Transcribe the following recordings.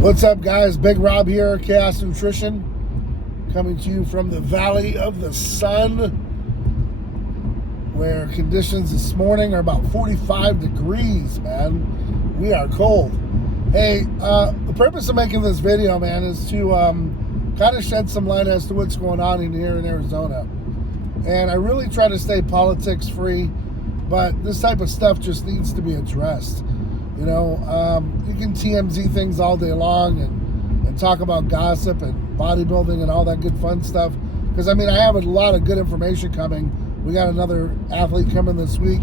What's up, guys? Big Rob here, Chaos Nutrition, coming to you from the Valley of the Sun, where conditions this morning are about 45 degrees, man. We are cold. Hey, the purpose of making this video, man, is to kind of shed some light as to what's going on here in Arizona. And I really try to stay politics free, but this type of stuff just needs to be addressed. You know, you can TMZ things all day long and talk about gossip and bodybuilding and all that good fun stuff. Because, I mean, I have a lot of good information coming. We got another athlete coming this week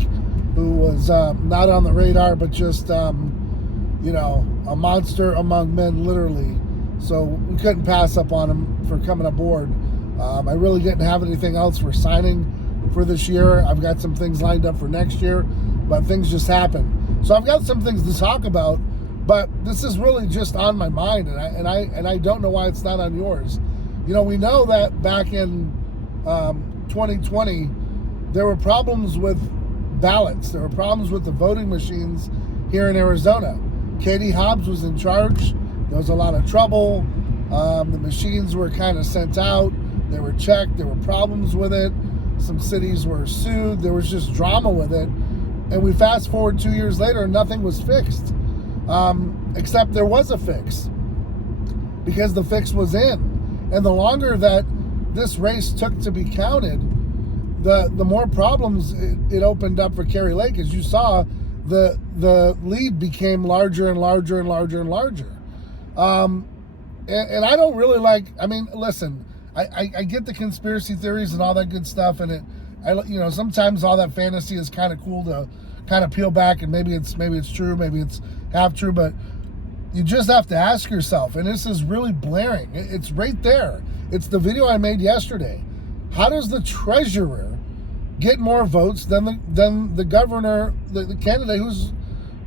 who was not on the radar, but just, you know, a monster among men, literally. So we couldn't pass up on him for coming aboard. I really didn't have anything else for signing for this year. I've got some things lined up for next year, but things just happen. So I've got some things to talk about, but this is really just on my mind, and I don't know why it's not on yours. You know, we know that back in 2020, there were problems with ballots. There were problems with the voting machines here in Arizona. Katie Hobbs was in charge. There was a lot of trouble. The machines were kind of sent out. They were checked. There were problems with it. Some cities were sued. There was just drama with it. And we fast forward 2 years later and nothing was fixed. Except there was a fix. Because the fix was in. And the longer that this race took to be counted, the more problems it opened up for Kari Lake. As you saw, the lead became larger and larger and larger and larger. And I don't really like, I mean, listen, I get the conspiracy theories and all that good stuff, and you know, sometimes all that fantasy is kind of cool to kind of peel back, and maybe it's true, maybe it's half true, but you just have to ask yourself, and this is really blaring. It's right there. It's the video I made yesterday. How does the treasurer get more votes than the governor, the candidate who's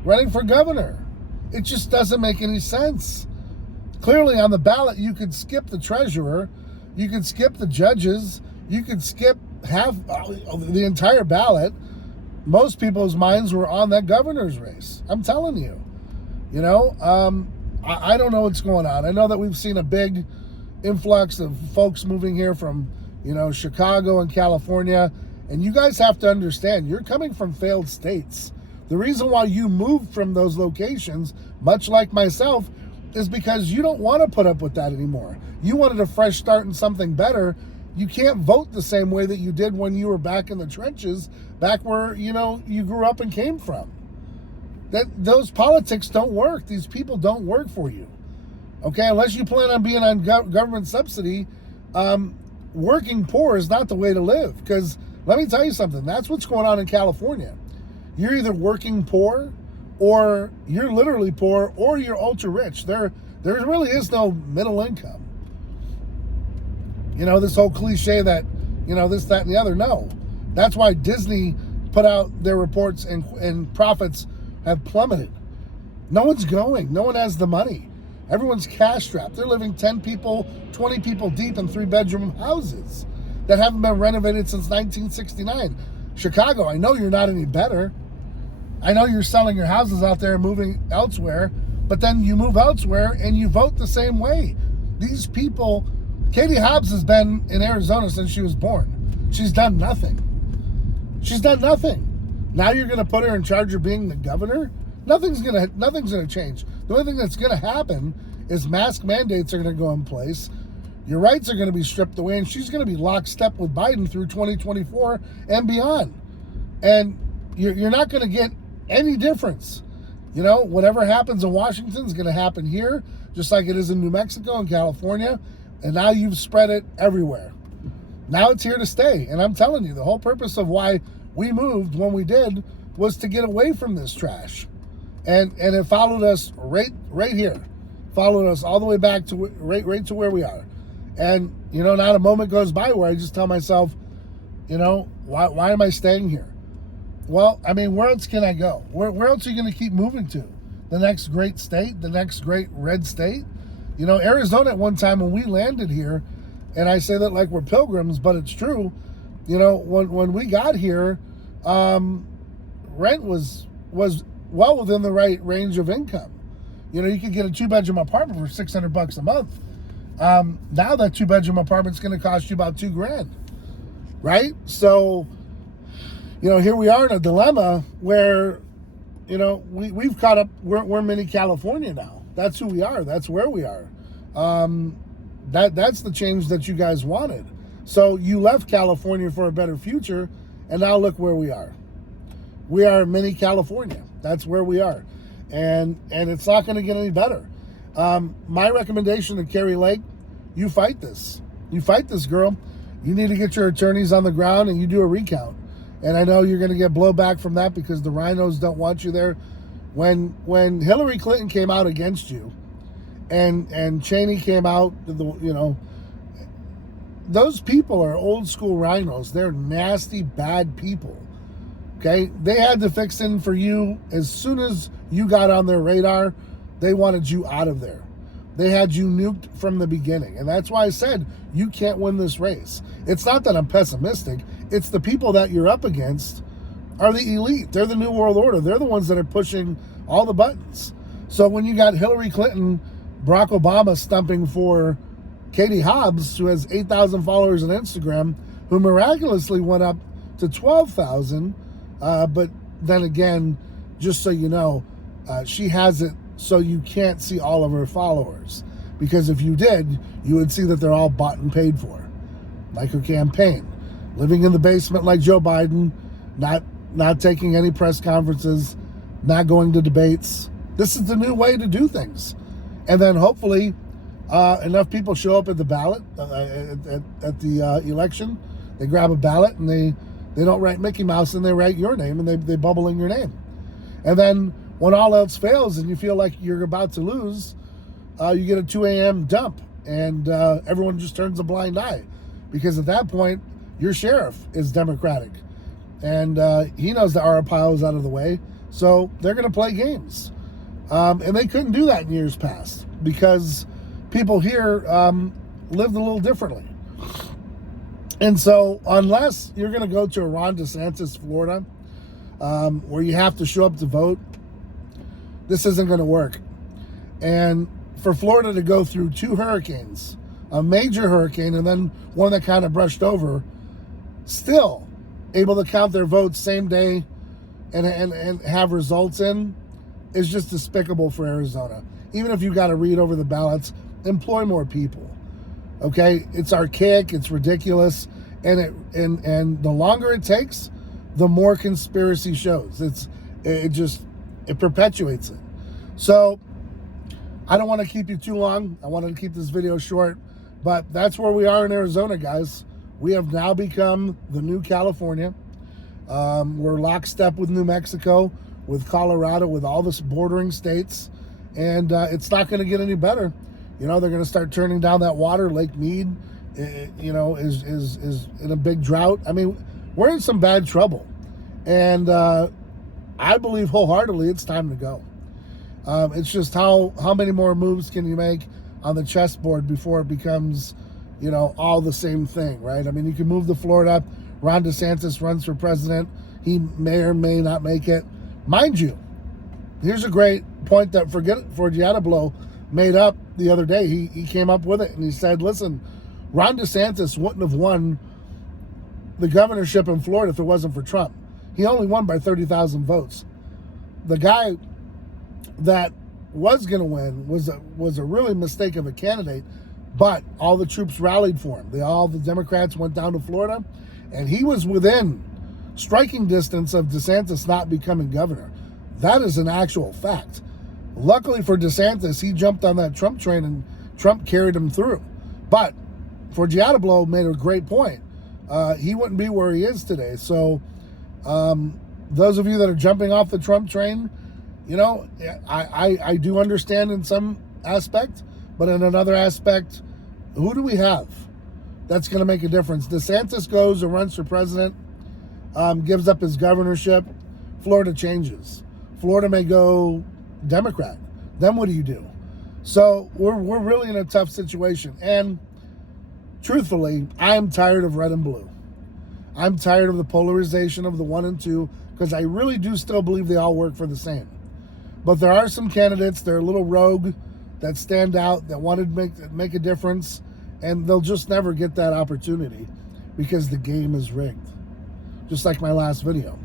running for governor? It just doesn't make any sense. Clearly, on the ballot, you could skip the treasurer, you could skip the judges, you could skip half the entire ballot. Most people's minds were on that governor's race. I'm telling you. You know, I don't know what's going on. I know that we've seen a big influx of folks moving here from, you know, Chicago and California. And you guys have to understand, you're coming from failed states. The reason why you moved from those locations, much like myself, is because you don't want to put up with that anymore. You wanted a fresh start and something better. You can't vote the same way that you did when you were back in the trenches, back where, you know, you grew up and came from. Those politics don't work. These people don't work for you. Okay, unless you plan on being on government subsidy, working poor is not the way to live. Because let me tell you something, that's what's going on in California. You're either working poor, or you're literally poor, or you're ultra rich. There really is no middle income. You know, this whole cliche that, you know, this, that, and the other. No. That's why Disney put out their reports and profits have plummeted. No one's going. No one has the money. Everyone's cash strapped. They're living 10 people, 20 people deep in 3-bedroom houses that haven't been renovated since 1969. Chicago, I know you're not any better. I know you're selling your houses out there and moving elsewhere, but then you move elsewhere and you vote the same way. These people, Katie Hobbs has been in Arizona since she was born. She's done nothing. She's done nothing. Now you're going to put her in charge of being the governor? Nothing's going to change. The only thing that's going to happen is mask mandates are going to go in place. Your rights are going to be stripped away, and she's going to be lockstep with Biden through 2024 and beyond. And you're not going to get any difference. You know, whatever happens in Washington is going to happen here, just like it is in New Mexico and California. And now you've spread it everywhere. Now it's here to stay. And I'm telling you, the whole purpose of why we moved when we did was to get away from this trash. And it followed us right here. Followed us all the way back to right to where we are. And, you know, not a moment goes by where I just tell myself, you know, why am I staying here? Well, I mean, where else can I go? Where else are you going to keep moving to? The next great state? The next great red state? You know, Arizona at one time when we landed here, and I say that like we're pilgrims, but it's true. You know, when we got here, rent was well within the right range of income. You know, you could get a 2-bedroom apartment for $600 a month. Now that 2-bedroom apartment's going to cost you about $2,000, right? So, you know, here we are in a dilemma where, you know, we've caught up. We're mini California now. That's who we are. That's where we are. That's the change that you guys wanted. So you left California for a better future, and now look where we are. We are mini California. That's where we are, and it's not going to get any better. My recommendation to Kari Lake: you fight this. You fight this, girl. You need to get your attorneys on the ground and you do a recount. And I know you're going to get blowback from that because the rhinos don't want you there. When Hillary Clinton came out against you, and Cheney came out, you know, those people are old school rhinos. They're nasty, bad people. Okay, they had to fix in for you as soon as you got on their radar. They wanted you out of there. They had you nuked from the beginning, and that's why I said you can't win this race. It's not that I'm pessimistic. It's the people that you're up against are the elite. They're the New World Order. They're the ones that are pushing all the buttons. So when you got Hillary Clinton, Barack Obama stumping for Katie Hobbs, who has 8,000 followers on Instagram, who miraculously went up to 12,000, but then again, just so you know, she has it so you can't see all of her followers. Because if you did, you would see that they're all bought and paid for. Like her campaign. Living in the basement like Joe Biden, not taking any press conferences, not going to debates. This is the new way to do things. And then hopefully enough people show up at the ballot, at the election. They grab a ballot and they don't write Mickey Mouse and they write your name and they bubble in your name. And then when all else fails and you feel like you're about to lose, you get a 2 a.m. dump and everyone just turns a blind eye. Because at that point, your sheriff is Democratic. And he knows the Arapaho is out of the way. So they're going to play games. And they couldn't do that in years past because people here lived a little differently. And so unless you're going to go to Ron DeSantis, Florida, where you have to show up to vote, this isn't going to work. And for Florida to go through 2 hurricanes, a major hurricane and then one that kind of brushed over, still able to count their votes same day and have results in, is just despicable for Arizona. Even if you got to read over the ballots, employ more people. Okay, it's archaic, it's ridiculous, and the longer it takes, the more conspiracy shows. It perpetuates it. So I don't want to keep you too long. I wanted to keep this video short, but that's where we are in Arizona, guys. We have now become the new California. We're lockstep with New Mexico, with Colorado, with all the bordering states, and it's not going to get any better. You know, they're going to start turning down that water. Lake Mead, you know, is in a big drought. I mean, we're in some bad trouble, and I believe wholeheartedly it's time to go. It's just how many more moves can you make on the chessboard before it becomes, you know, all the same thing, right? I mean, you can move to Florida. Ron DeSantis runs for president. He may or may not make it. Mind you, here's a great point that Forgiatablo made up the other day. He came up with it and he said, listen, Ron DeSantis wouldn't have won the governorship in Florida if it wasn't for Trump. He only won by 30,000 votes. The guy that was going to win was a really mistake of a candidate, but all the troops rallied for him. All the Democrats went down to Florida, and he was within striking distance of DeSantis not becoming governor. That is an actual fact. Luckily for DeSantis, he jumped on that Trump train and Trump carried him through. But Forgiatablo made a great point. He wouldn't be where he is today. So those of you that are jumping off the Trump train, you know, I do understand in some aspect, but in another aspect, who do we have that's going to make a difference? DeSantis goes and runs for president, gives up his governorship. Florida changes. Florida may go Democrat. Then what do you do? So we're really in a tough situation. And truthfully, I am tired of red and blue. I'm tired of the polarization of the 1 and 2 because I really do still believe they all work for the same. But there are some candidates, they're a little rogue, that stand out, that want to make a difference, and they'll just never get that opportunity because the game is rigged. Just like my last video.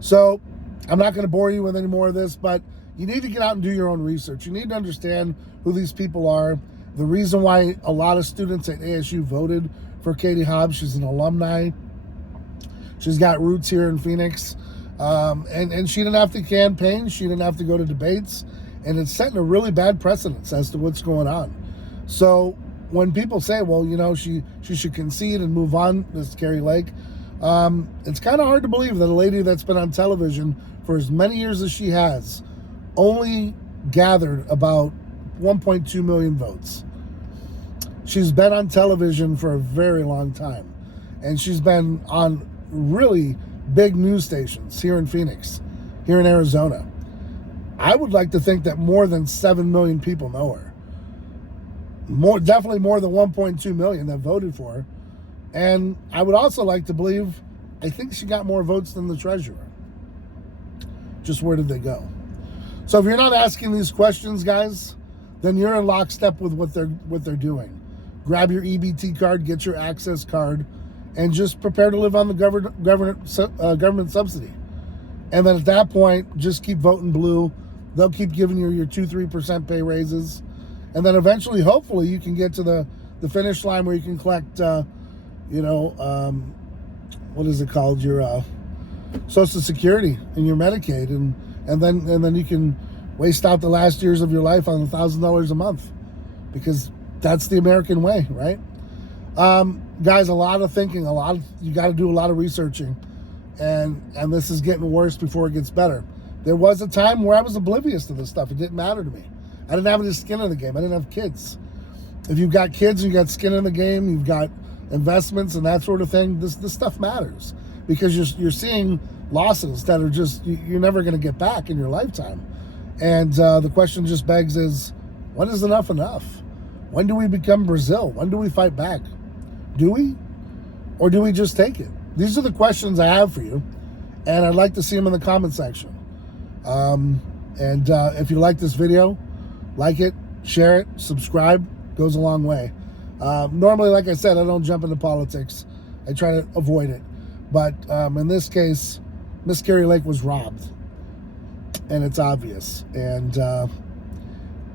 So I'm not going to bore you with any more of this, but you need to get out and do your own research. You need to understand who these people are. The reason why a lot of students at ASU voted for Katie Hobbs, she's an alumni. She's got roots here in Phoenix. And she didn't have to campaign. She didn't have to go to debates. And it's setting a really bad precedence as to what's going on. So when people say, well, you know, she should concede and move on, this Kari Lake, it's kind of hard to believe that a lady that's been on television for as many years as she has only gathered about 1.2 million votes. She's been on television for a very long time. And she's been on really big news stations here in Phoenix, here in Arizona. I would like to think that more than 7 million people know her. Definitely more than 1.2 million that voted for her. And I would also like to believe, I think she got more votes than the treasurer. Just where did they go? So if you're not asking these questions, guys, then you're in lockstep with what they're doing. Grab your EBT card, get your access card, and just prepare to live on the government subsidy. And then at that point, just keep voting blue. They'll keep giving you your 2-3% pay raises. And then eventually, hopefully, you can get to the finish line where you can collect, what is it called? Your Social Security and your Medicaid. And then you can waste out the last years of your life on $1,000 a month. Because that's the American way, right? Guys, a lot of thinking, you got to do a lot of researching, and this is getting worse before it gets better. There was a time where I was oblivious to this stuff. It didn't matter to me. I didn't have any skin in the game. I didn't have kids. If you've got kids and you got skin in the game, you've got investments and that sort of thing, this stuff matters because you're seeing losses that are just, you're never going to get back in your lifetime. And the question just begs is, when is enough enough? When do we become Brazil? When do we fight back? Do we? Or do we just take it? These are the questions I have for you, and I'd like to see them in the comment section. If you like this video, like it, share it, subscribe, goes a long way. Normally, like I said, I don't jump into politics. I try to avoid it. But in this case, Miss Kari Lake was robbed, and it's obvious. And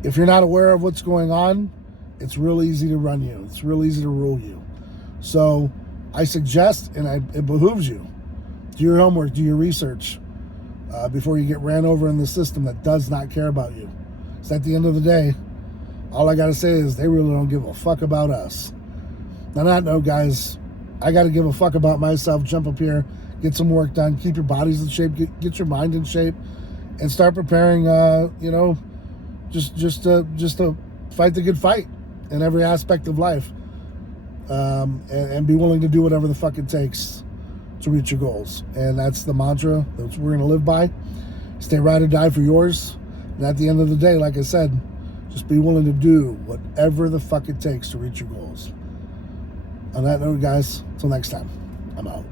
if you're not aware of what's going on, it's real easy to run you. It's real easy to rule you. So I suggest, and it behooves you, do your homework, do your research before you get ran over in the system that does not care about you. So at the end of the day, all I got to say is they really don't give a fuck about us. On that note, guys, I got to give a fuck about myself. Jump up here, get some work done, keep your bodies in shape, get your mind in shape, and start preparing, just to fight the good fight in every aspect of life, and be willing to do whatever the fuck it takes to reach your goals. And that's the mantra that we're going to live by. Stay ride or die for yours. And at the end of the day, like I said, just be willing to do whatever the fuck it takes to reach your goals. On that note, guys, until next time, I'm out.